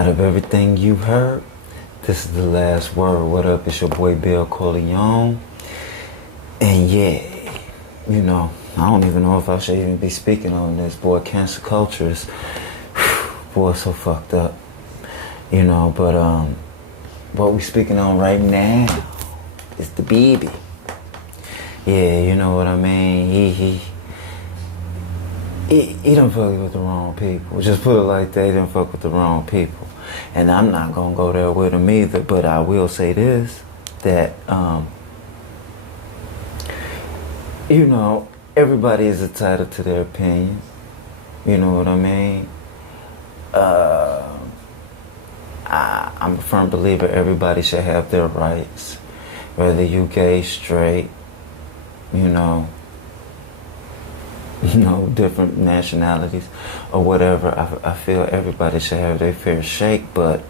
Out of everything you've heard, this is the last word. What up? It's your boy Bill Corleone. And yeah, you know, I don't even know if I should even be speaking on this. Boy, cancel culture is, boy, so fucked up. You know, but what we speaking on right now is the baby. Yeah, you know what I mean? He done fuck with the wrong people. Just put it like that, he done fuck with the wrong people. And I'm not gonna go there with him either, but I will say this, that, you know, everybody is entitled to their opinion. You know what I mean? I'm a firm believer everybody should have their rights. Whether you gay, straight, you know, different nationalities or whatever. I feel everybody should have their fair shake, but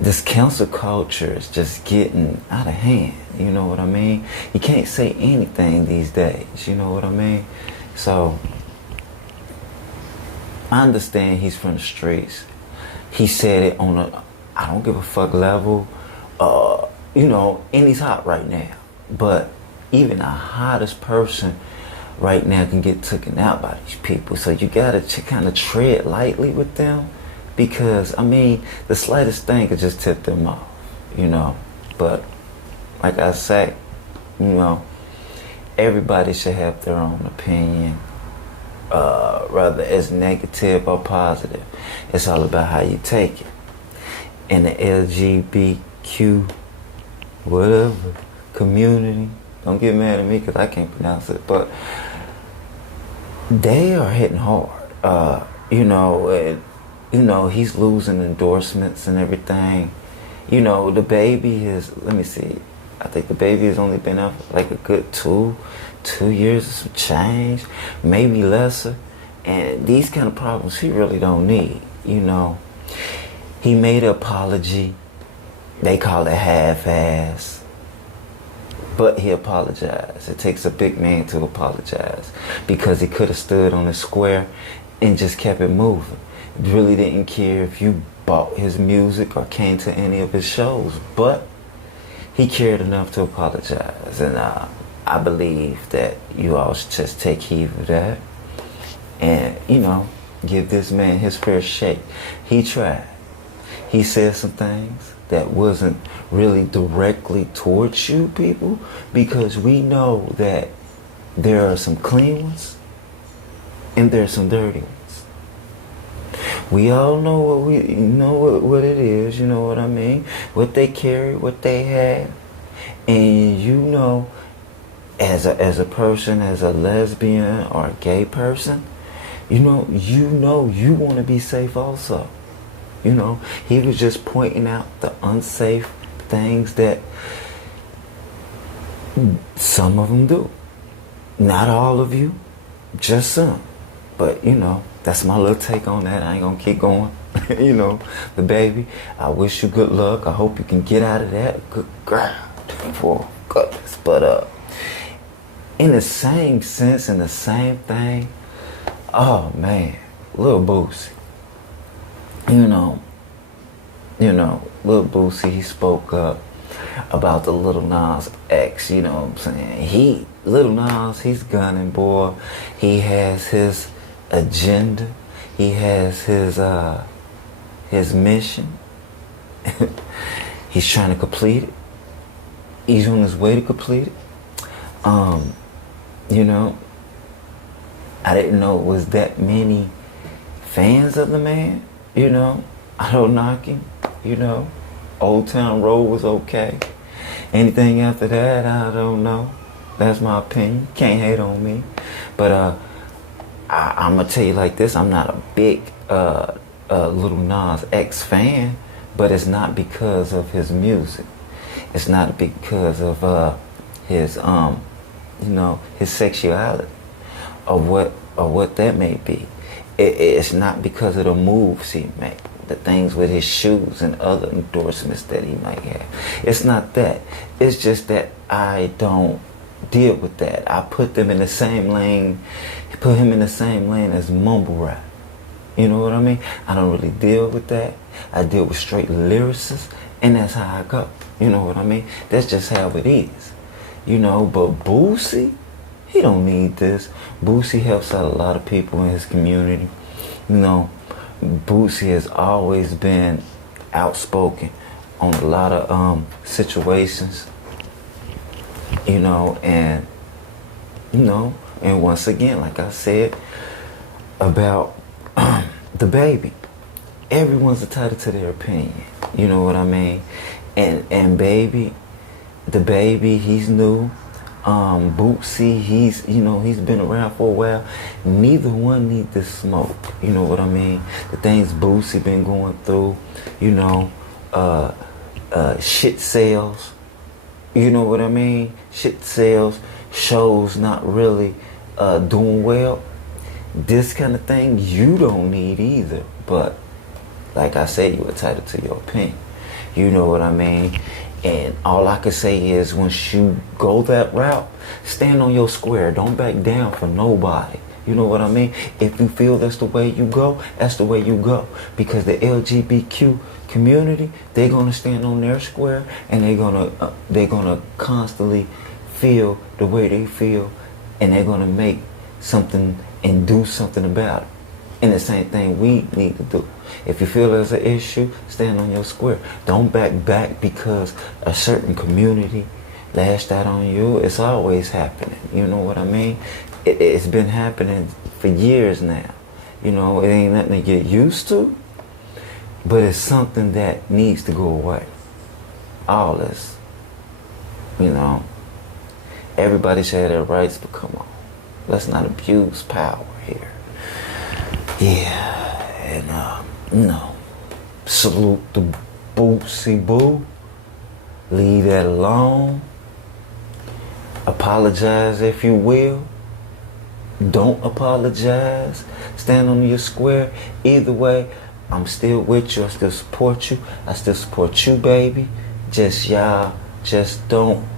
this cancel culture is just getting out of hand. You know what I mean? You can't say anything these days. You know what I mean? So I understand he's from the streets. He said it on a I don't give a fuck level. You know, and he's hot right now. But even the hottest person right now can get taken out by these people. So you gotta kind of tread lightly with them, because I mean, the slightest thing could just tip them off, you know. But like I say, you know, everybody should have their own opinion, whether it's negative or positive. It's all about how you take it. And the LGBTQ, whatever, community, don't get mad at me because I can't pronounce it, but they are hitting hard. You know, he's losing endorsements and everything. You know, the baby is, let me see, I think the baby has only been out for like a good two years of some change, maybe lesser. And these kind of problems he really don't need, you know. He made an apology. They call it half-ass. But he apologized. It takes a big man to apologize, because he could have stood on the square and just kept it moving. Really didn't care if you bought his music or came to any of his shows, but he cared enough to apologize. And I believe that you all should just take heed of that and, you know, give this man his fair shake. He tried. He said some things that wasn't really directly towards you people, because we know that there are some clean ones and there's some dirty ones. We all know what it is, you know what I mean? What they carry, what they have. And you know, as a person, as a lesbian or a gay person, you want to be safe also. You know, he was just pointing out the unsafe things that some of them do. Not all of you, just some. But, you know, that's my little take on that. I ain't gonna keep going. You know, the baby, I wish you good luck. I hope you can get out of that. Good God, for goodness. But in the same sense, in the same thing, oh man, little boosie. You know, Lil Boosie, he spoke up about the Lil Nas X, you know what I'm saying? Lil Nas, he's gunning, boy. He has his agenda. He has his mission. He's trying to complete it. He's on his way to complete it. You know, I didn't know it was that many fans of the man. You know, I don't knock him, you know. Old Town Road was okay. Anything after that, I don't know. That's my opinion. Can't hate on me. But I'm going to tell you like this. I'm not a big Lil Nas X fan, but it's not because of his music. It's not because of his, you know, his sexuality or what that may be. It's not because of the moves he makes, the things with his shoes and other endorsements that he might have. It's not that. It's just that I don't deal with that. I put them in the same lane, put him in the same lane as mumble rap. You know what I mean? I don't really deal with that. I deal with straight lyricists, and that's how I go. You know what I mean? That's just how it is. You know, but Boosie, he don't need this. Boosie helps out a lot of people in his community. You know, Boosie has always been outspoken on a lot of situations. You know, and once again, like I said about the baby, everyone's entitled to their opinion. You know what I mean? And baby, the baby, he's new. Bootsy, he's been around for a while. Neither one need this smoke. You know what I mean? The things Bootsy been going through, shit sales. You know what I mean? Shit sales, shows not really doing well. This kind of thing you don't need either. But like I said, you're entitled to your opinion. You know what I mean? And all I can say is, once you go that route, stand on your square. Don't back down for nobody. You know what I mean? If you feel that's the way you go, that's the way you go. Because the LGBTQ community, they're gonna stand on their square, and they're gonna constantly feel the way they feel, and they're gonna make something and do something about it. And the same thing we need to do. If you feel there's an issue, stand on your square. Don't back because a certain community lashed out on you. It's always happening. You know what I mean? It's been happening for years now. You know, it ain't nothing to get used to, but it's something that needs to go away. All this, everybody should have their rights, but come on. Let's not abuse power here. Yeah, and salute the Boosie Boo. Leave that alone. Apologize if you will. Don't apologize. Stand on your square. Either way, I'm still with you. I still support you. I still support you, baby. Just don't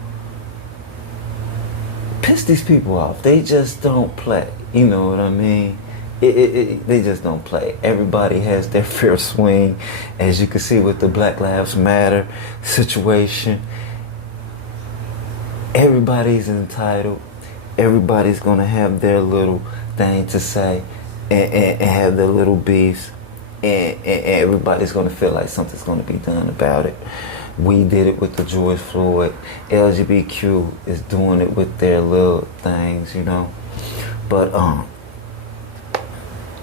piss these people off. They just don't play. You know what I mean? They just don't play. Everybody has their fair swing. As you can see with the Black Lives Matter situation, everybody's entitled. Everybody's going to have their little thing to say and have their little beefs. And everybody's going to feel like something's going to be done about it. We did it with the George Floyd. LGBTQ is doing it with their little things, But,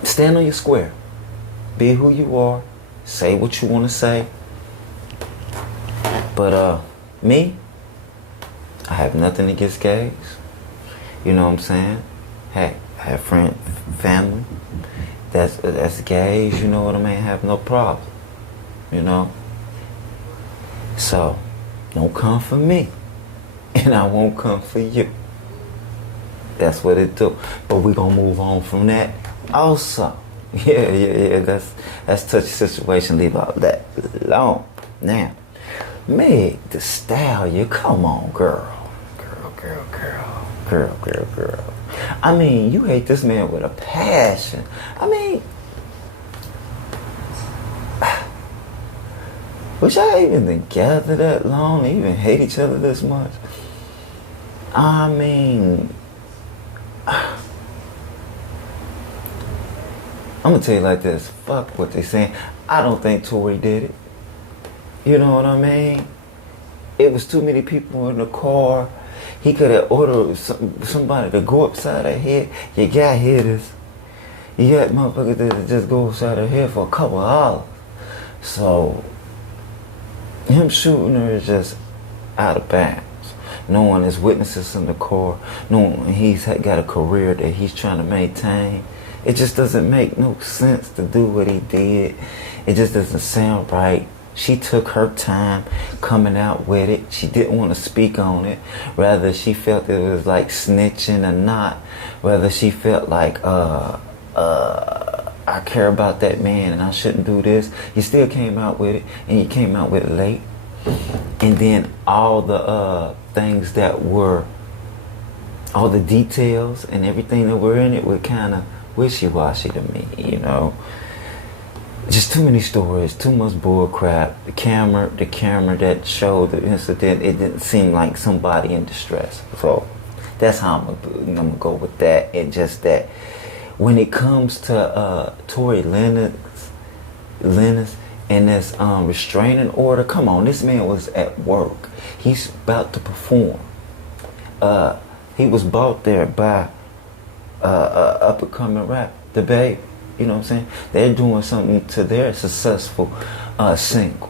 stand on your square. Be who you are. Say what you want to say. But me, I have nothing against gays. You know what I'm saying? Hey, I have friends, family that's gays. You know what I mean? I have no problem. So, don't come for me, and I won't come for you. That's what it do. But we're gonna move on from that. Also, yeah, that's touchy situation. Leave all that alone. Now, Meg Thee Stallion, come on, girl. I mean, you hate this man with a passion. I mean, was y'all even together that long? They even hate each other this much? I mean, I'm gonna tell you like this. Fuck what they saying. I don't think Tory did it. You know what I mean? It was too many people in the car. He could have ordered somebody to go upside her head. You got hitters. You got motherfuckers that just go upside her head for a couple of hours. So, him shooting her is just out of bounds. No one is witnesses in the car. No one, he's got a career that he's trying to maintain. It just doesn't make no sense to do what he did. It just doesn't sound right. She took her time coming out with it. She didn't want to speak on it. Rather, she felt it was like snitching or not. Rather, she felt like, I care about that man and I shouldn't do this. You still came out with it, and you came out with it late. And then all the things that were, all the details and everything that were in it were kind of wishy-washy to me, just too many stories, too much bull crap. The camera that showed the incident, it didn't seem like somebody in distress. So that's how I'm gonna go with that. And just that when it comes to Tory Lennox and this restraining order, come on, this man was at work. He's about to perform. He was bought there by up and coming rap, the Babe. You know what I'm saying? They're doing something to their successful single.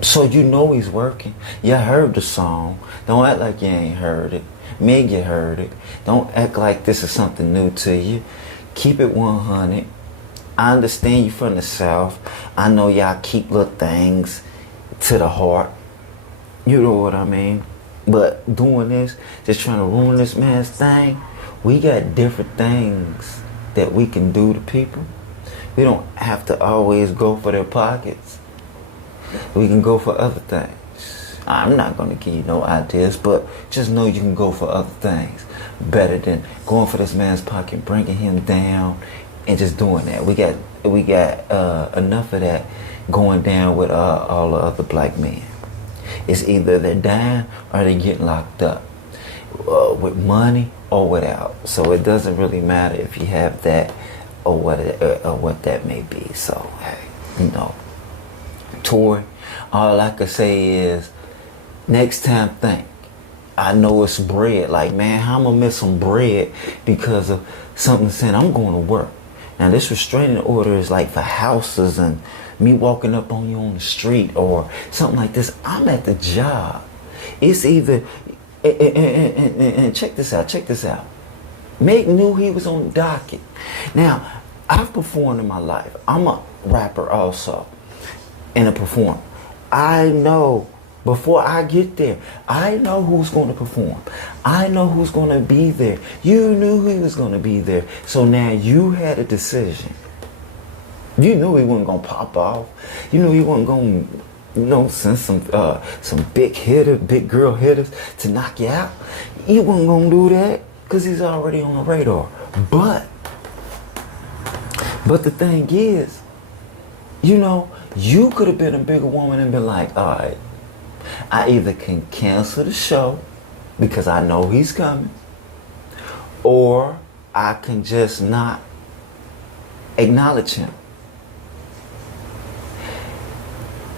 So you know he's working. You heard the song. Don't act like you ain't heard it. Meg, you heard it. Don't act like this is something new to you. Keep it 100. I understand you from the South. I know y'all keep little things to the heart. You know what I mean? But doing this, just trying to ruin this man's thing, we got different things that we can do to people. We don't have to always go for their pockets. We can go for other things. I'm not going to give you no ideas, but just know you can go for other things better than going for this man's pocket, bringing him down, and just doing that. We got enough of that going down with all the other black men. It's either they're dying or they're getting locked up with money or without. So it doesn't really matter if you have that or what that may be. So hey, you know, Tory, all I can say is next time think. I know it's bread. Like, man, how I'm gonna miss some bread because of something saying I'm going to work. Now this restraining order is like for houses and me walking up on you on the street or something like this. I'm at the job. It's either and check this out. Meg knew he was on the docket. Now, I've performed in my life. I'm a rapper also and a performer. I know before I get there, I know who's going to perform. I know who's going to be there. You knew he was going to be there. So now you had a decision. You knew he wasn't going to pop off. You knew he wasn't going to, send some big girl hitters to knock you out. He wasn't going to do that because he's already on the radar. But the thing is, you could have been a bigger woman and been like, all right, I either can cancel the show because I know he's coming, or I can just not acknowledge him.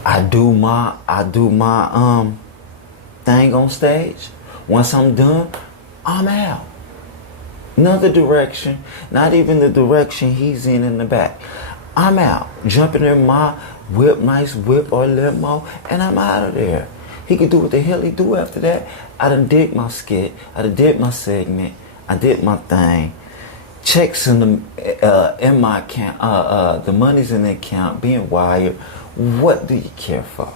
I do my thing on stage. Once I'm done, I'm out. Another direction, not even the direction he's in the back. I'm out, jumping in my nice whip or limo, and I'm out of there. He could do what the hell he do after that. I done did my skit. I done did my segment. I did my thing. Checks in my account. The money's in the account, being wired. What do you care for?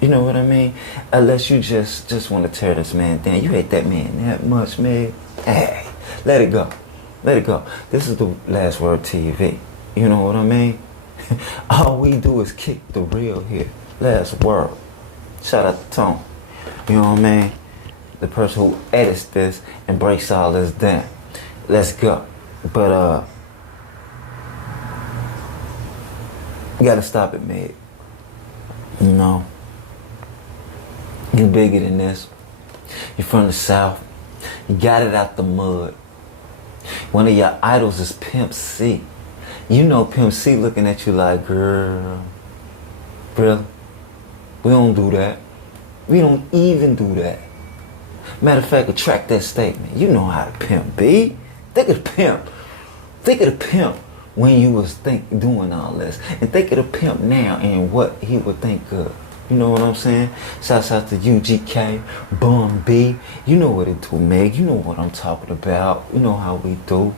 You know what I mean? Unless you just want to tear this man down. You hate that man that much, man. Hey, let it go. Let it go. This is the Last Word TV. You know what I mean? All we do is kick the real here. Last Word. Shout out to Tone. You know what I mean? The person who edits this and breaks all this down. Let's go. But you gotta stop it, man. You bigger than this. You're from the South. You got it out the mud. One of your idols is Pimp C. You know Pimp C looking at you like, girl, really? We don't do that. We don't even do that. Matter of fact, retract that statement. You know how to pimp be. Think of the pimp. Think of the pimp when you was doing all this. And think of the pimp now and what he would think of. You know what I'm saying? Shouts out to UGK, Bum B. You know what it do, Meg. You know what I'm talking about. You know how we do.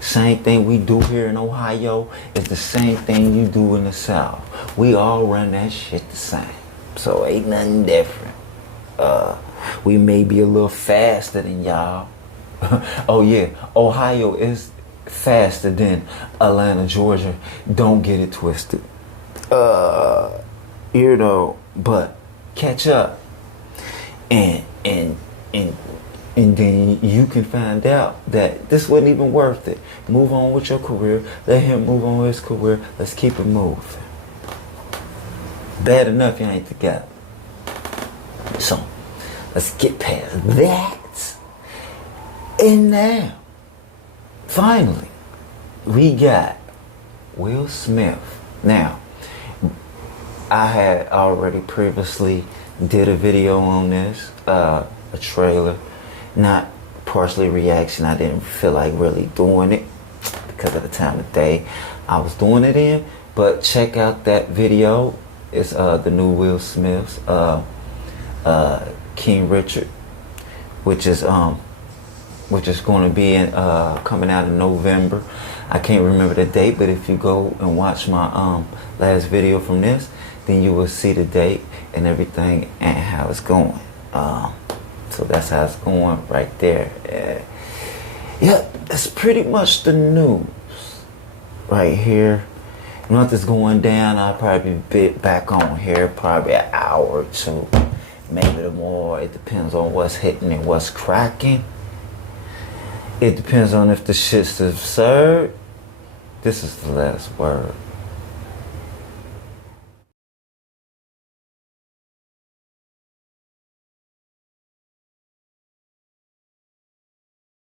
Same thing we do here in Ohio is the same thing you do in the South. We all run that shit the same. So ain't nothing different. We may be a little faster than y'all. Oh yeah, Ohio is faster than Atlanta, Georgia. Don't get it twisted. But catch up and And then you can find out that this wasn't even worth it. Move on with your career. Let him move on with his career. Let's keep it moving. Bad enough you ain't together. So, let's get past that. And now, finally, we got Will Smith. Now, I had already previously did a video on this, a trailer. Not partially reaction. I didn't feel like really doing it because of the time of day I was doing it in. But check out that video. It's the new Will Smith's King Richard, which is going to be coming out in November. I can't remember the date, but if you go and watch my last video from this, then you will see the date and everything and how it's going. So that's how it's going right there. Yep, that's pretty much the news right here. Nothing's going down. I'll probably be back on here probably an hour or two, maybe more. It depends on what's hitting and what's cracking. It depends on if the shit's absurd. This is the last word.